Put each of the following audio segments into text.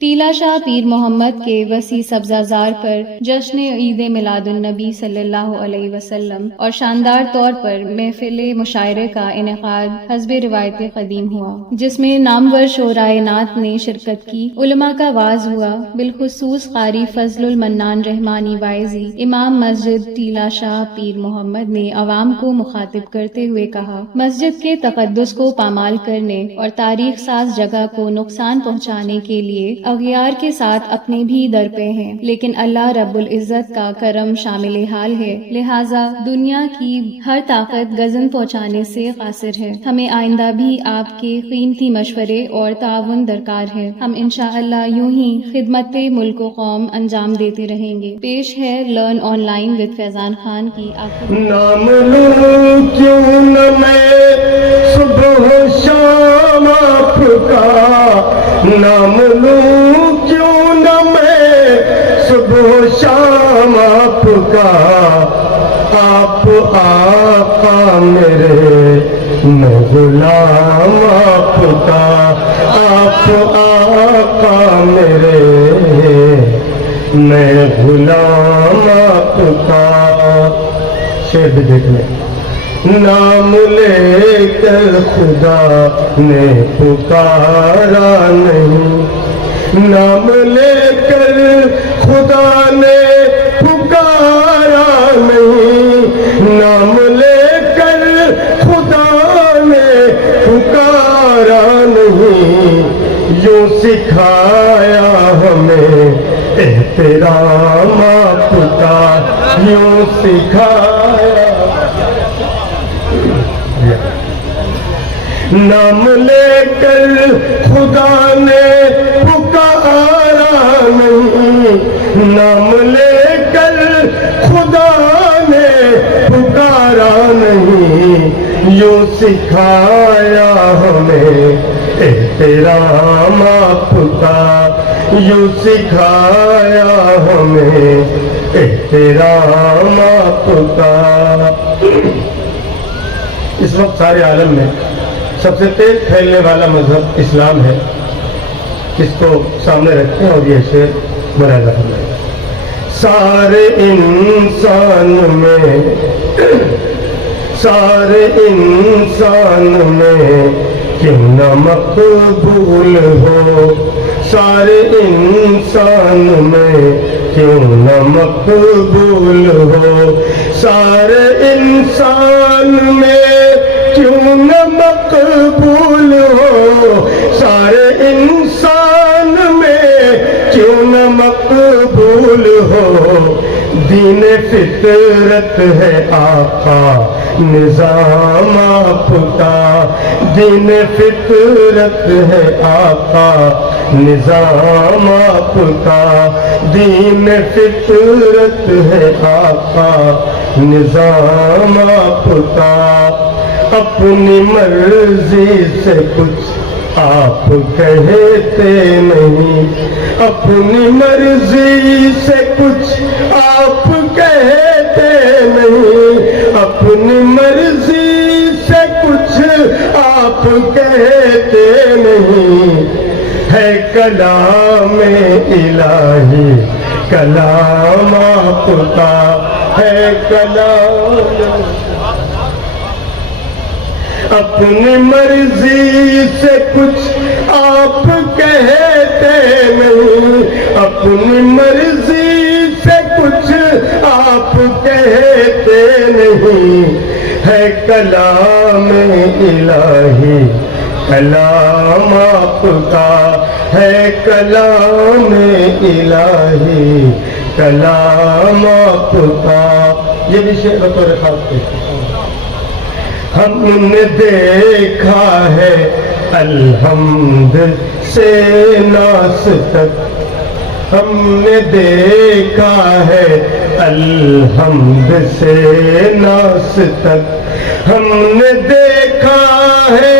ٹیلا شاہ پیر محمد کے وسیع سبزہ پر جشن عید میلاد النبی صلی اللہ علیہ وسلم اور شاندار طور پر محفل مشاعرے کا انعقاد حسب روایت قدیم ہوا، جس میں نامور شعرائے نعت نے شرکت کی، علماء کا واعظ ہوا، بالخصوص قاری فضل المنان رحمانی وائزی امام مسجد ٹیلا شاہ پیر محمد نے عوام کو مخاطب کرتے ہوئے کہا، مسجد کے تقدس کو پامال کرنے اور تاریخ ساز جگہ کو نقصان پہنچانے کے لیے اغیار کے ساتھ اپنے بھی در پہ ہیں، لیکن اللہ رب العزت کا کرم شامل حال ہے، لہٰذا دنیا کی ہر طاقت گزن پہنچانے سے قاصر ہے۔ ہمیں آئندہ بھی آپ کے قیمتی مشورے اور تعاون درکار ہے۔ ہم انشاءاللہ یوں ہی خدمت ملک و قوم انجام دیتے رہیں گے۔ پیش ہے لرن آن لائن وتھ فیضان خان کی نام لوں کیوں نہ میں صبح شام آپ کا، نام لوں کیوں نہ میں صبح شام آپ کا، آپ آقا میرے میں غلام آپ کا، آپ آقا میرے میں غلام آپ کا۔ شعر بھی دیکھ لیں۔ نام لے کر خدا نے پکارا نہیں، نام لے کر خدا نے پکارا نہیں، نام لے کر خدا نے پکارا نہیں، یوں سکھایا ہمیں احترام آپ کا، یوں سکھایا۔ نام لے کر خدا نے پکارا نہیں، نام لے کر خدا نے پکارا نہیں، یوں سکھایا ہمیں احترام آپ کا، یوں سکھایا ہمیں احترام آپ کا۔ اس وقت سارے عالم میں سب سے تیز پھیلنے والا مذہب اسلام ہے، اس کو سامنے رکھتے ہیں اور یہ شعر ملاحظہ کرنا ہے۔ سارے انسان میں کیوں نہ مقبول ہو، سارے انسان میں کیوں نہ مقبول ہو، سارے انسان میں کیوں نہ مقبول ہو، سارے انسان میں کیوں نہ مقبول ہو، دین فطرت ہے آقا نظام آپ کا، دین فطرت ہے آقا نظام آپ کا، دین فطرت ہے آقا نظام آپ کا۔ اپنی مرضی سے کچھ آپ کہتے نہیں، اپنی مرضی سے کچھ آپ کہتے نہیں، اپنی مرضی سے کچھ آپ کہتے نہیں، ہے کلام الہی کلام آپ کا، ہے کلام۔ اپنی مرضی سے کچھ آپ کہتے نہیں، اپنی مرضی سے کچھ آپ کہتے نہیں، ہے کلام الہی کلام آپ کا، ہے کلام الہی کلام آپ کا۔ یہ بھی شعر بطور خاص ہے۔ ہم نے دیکھا ہے الحمد سے ناس تک، ہم نے دیکھا ہے الحمد سے ناس تک، ہم نے دیکھا ہے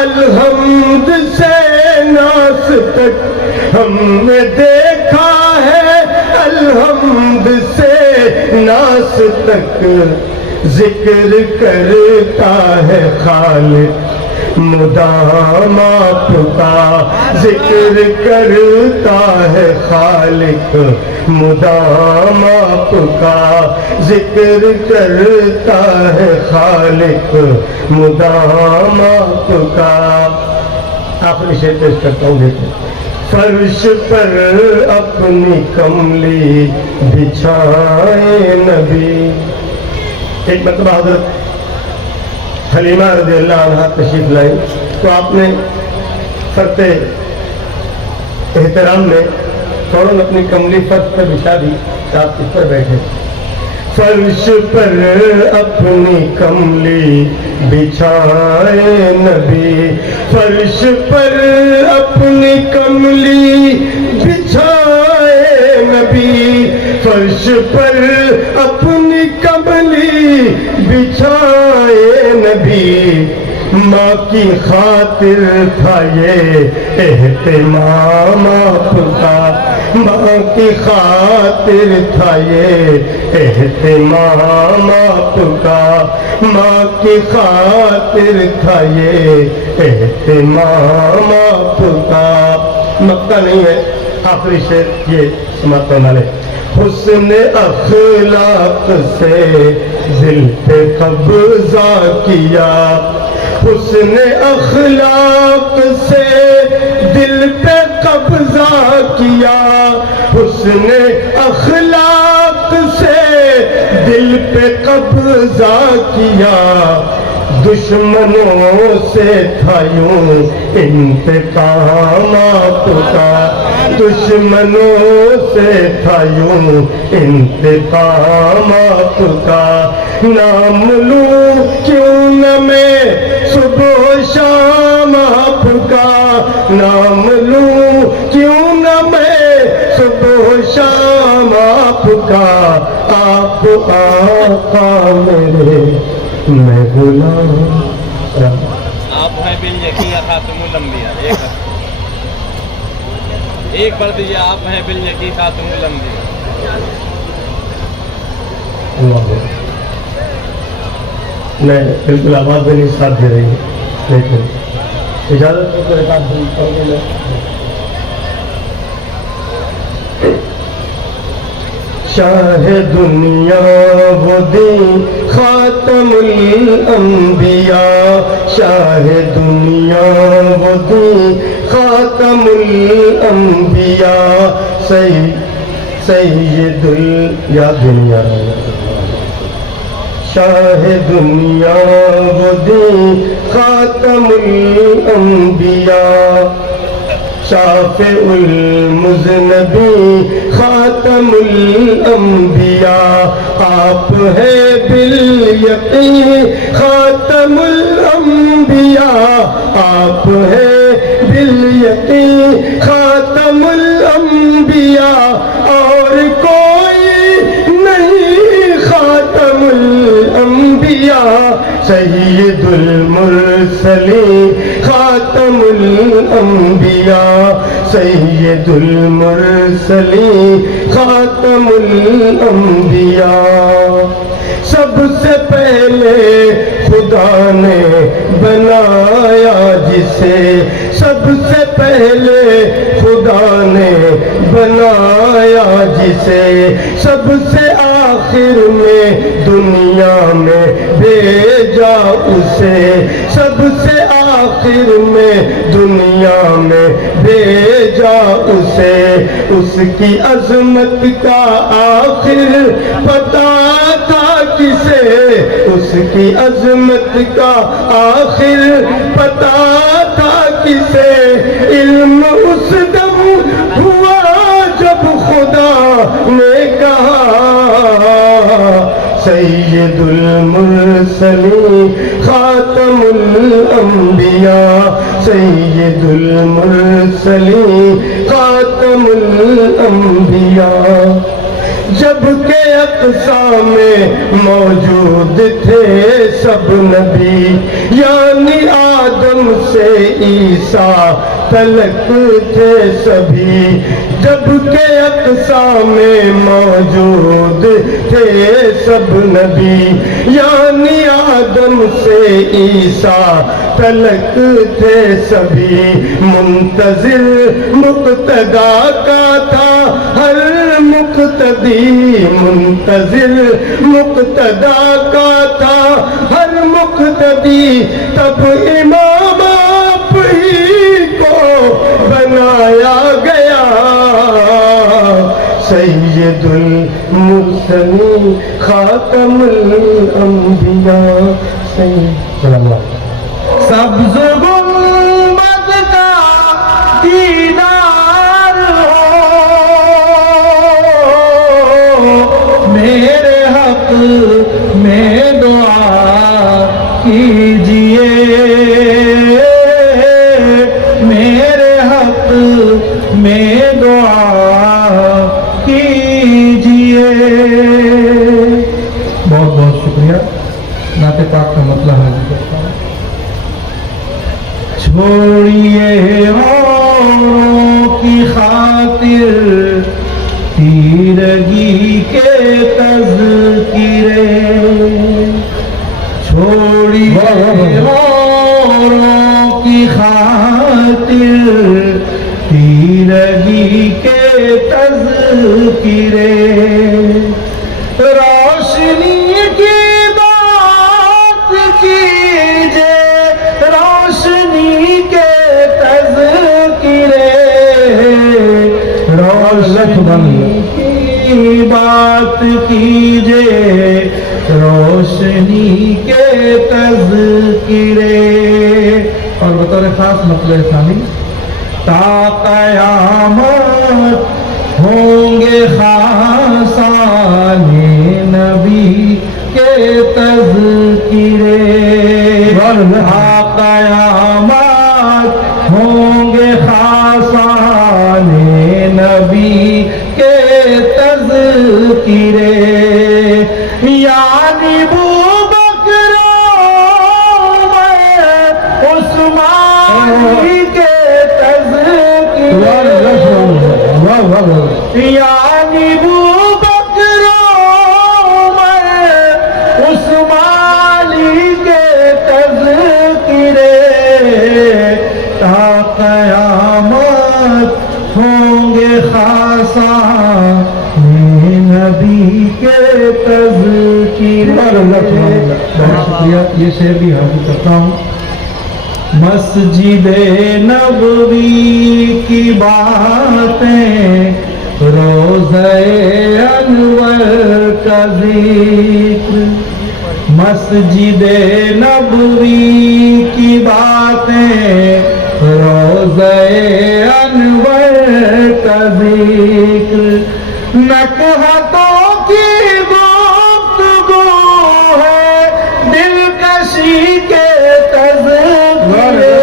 الحمد سے ناس تک، ہم نے دیکھا ہے الحمد سے ناس تک، ذکر کرتا ہے خالق مدام آپ کا ذکر کرتا ہے خالق، مدام آپ کا ذکر کرتا ہے خالق، مدام آپ کا۔ آخری شعر پیش کرتا ہوں، دیکھیں۔ فرش پر اپنی کملی بچھائے نبی۔ ایک مرتبہ حضرت حلیمہ رضی اللہ عنہ تشریف لائی تو آپ نے فرط احترام میں فوراً اپنی کملی فرش پر بچھا دی کہ آپ اس پر بیٹھے۔ فرش پر اپنی کملی بچھائے نبی، فرش پر اپنی کملی بچھائے نبی، فرش پر اپنی کملی بچھائے نبی، ماں کی خاطر تھا یہ اہتمام آپ کا، ماں کی خاطر تھا یہ اہتمام آپ کا، ماں کی خاطر تھا یہ اہتمام آپ کا۔ مکہ نہیں ہے، آخری شعر یہ سماعت فرما لیں۔ حسن اخلاق سے دل پہ قبضہ کیا، حسن اخلاق سے دل پہ قبضہ کیا، حسن اخلاق سے دل پہ قبضہ کیا، دشمنوں سے تھا یوں انتقام آپ کا، دشمنوں سے تھا یوں انتقام آپ کا، نام لوں کیوں نہ میں صبح و شام آپ کا، نام لوں کیوں نہ میں صبح و شام آپ کا، آپ آقا میرے میں غلام۔ آپ ہیں بالیقین خاتم الانبیاء، ایک بار دیجیے، آپ ہیں بالیقین خاتم الانبیاء۔ نہیں بالکل آواز بھی نہیں ساتھ دے رہی ہے، لیکن اجازت تو ایک آدھ دن پڑھ لیں۔ شاہ دنیا وہ دین خاتم الانبیاء، شاہ دنیا وہ دین خاتم الانبیاء، سید یاد دنیا، شاہ دنیا وہ دین خاتم الانبیاء، شافع المذنبین خاتم الانبیاء، آپ ہے بالیقین خاتم الانبیاء، آپ ہے بالیقین خاتم الانبیاء، اور کوئی نہیں خاتم الانبیاء، سید المرسلین خاتم الانبیاء، سید المرسلین خاتم الانبیاء۔ سب سے پہلے خدا نے بنایا جسے، سب سے پہلے خدا نے بنایا جسے، سب سے آخر میں دنیا میں بھیجا اسے، سب سے آخر میں دنیا میں بھیجا اسے، اس کی عظمت کا آخر پتہ تھا کسے، اس کی عظمت کا آخر پتہ تھا کسے، علم اس دم ہوا جب خدا نے کہا، سید المرسلین خاتم الانبیاء، سید المرسلین خاتم الانبیاء۔ جب کہ اقصا میں موجود تھے سب نبی، یعنی آدم سے عیسیٰ تلک تھے سبھی، جب کہ اقصیٰ میں موجود تھے سب نبی، یعنی آدم سے عیسیٰ تلک تھے سبھی، منتظر مقتدا کا تھا ہر مقتدی، منتظر مقتدا کا تھا ہر مقتدی، تب امام آپ ہی کو بنایا گیا، سید المرسلین خاتم الانبیاء، سلام علیکم۔ سبز گنبد کا دیدار ہو میرے حق میں دعا کیجئے، میرے حق میں دعا کیجئے۔ بہت بہت شکریہ۔ نعت پاک کا مطلب حاضر کرتا ہوں۔ چھوڑیے اوروں کی خاطر تیرگی کے تذکرے، چھوڑیے اوروں کی خاطر تیرگی کے تذکرے، روشنی کی بات کیجئے، روشنی کے تذکرے، روشنی کی بات کیجئے، روشنی کے تذکرے۔ اور بطور خاص مطلب ثانی، تا قیامت ہوں گے خاصان نبی کے تذکرے، تا قیامت ہوں گے خاصان نبی کے تذکرے، یعنی بوبکر عمر عثمان کے تذکرے، یعنی بوبکر عمر عثمان کے تذکرے، تا قیامت ہوں گے خاصان نبی کے تذکرے۔ بہت شکریہ۔ یہ شعر بھی حاضر کرتا ہوں۔ مسجد نبوی کی باتیں، روضہ انور کا ذکر، مسجد نبوی کی باتیں، روضہ انور کا ذکر، نکہتوں کی گفتگو ہے، دلکشی کے تذکرے،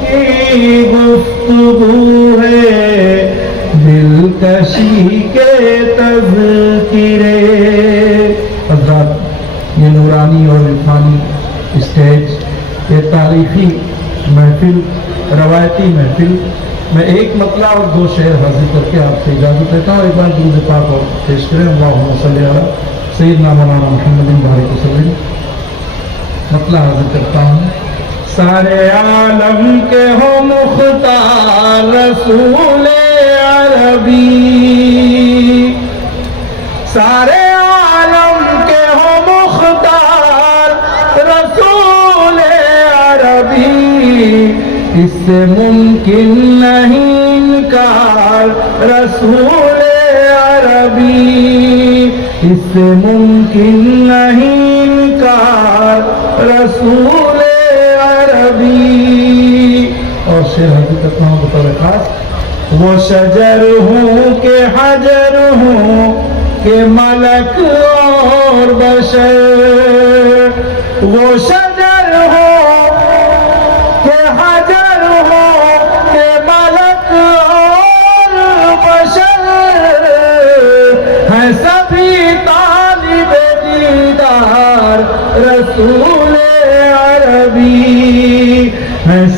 کی گفتگو ہے، دلکشی کے تذکرے۔ حضرات، یہ نورانی اور عرفانی اسٹیج، یہ تاریخی محفل، روایتی محفل، میں ایک مطلع اور دو شعر حاضر کر کے آپ سے اجازت لیتا ہوں۔ ایک بار درود پاک اور پیش کریں۔ اللہم صلی علی سیدنا مولانا محمد بارک وسلم۔ مطلع حاضر کرتا ہوں۔ سارے عالم کے ہو مختار رسول عربی، سارے عالم کے ہو مختار رسول عربی، اس سے ممکن نہیں انکار رسول عربی، اس سے ممکن نہیں انکار رسول عربی۔ اور شعر حاضر کرتا ہوں بطور خاص۔ وہ شجر ہوں کہ حجر ہوں کہ ملک اور بشر، وہ شجر ہو کہ حجر ہو کہ ملک اور بشر، ہیں سبھی طالب دیدار رسول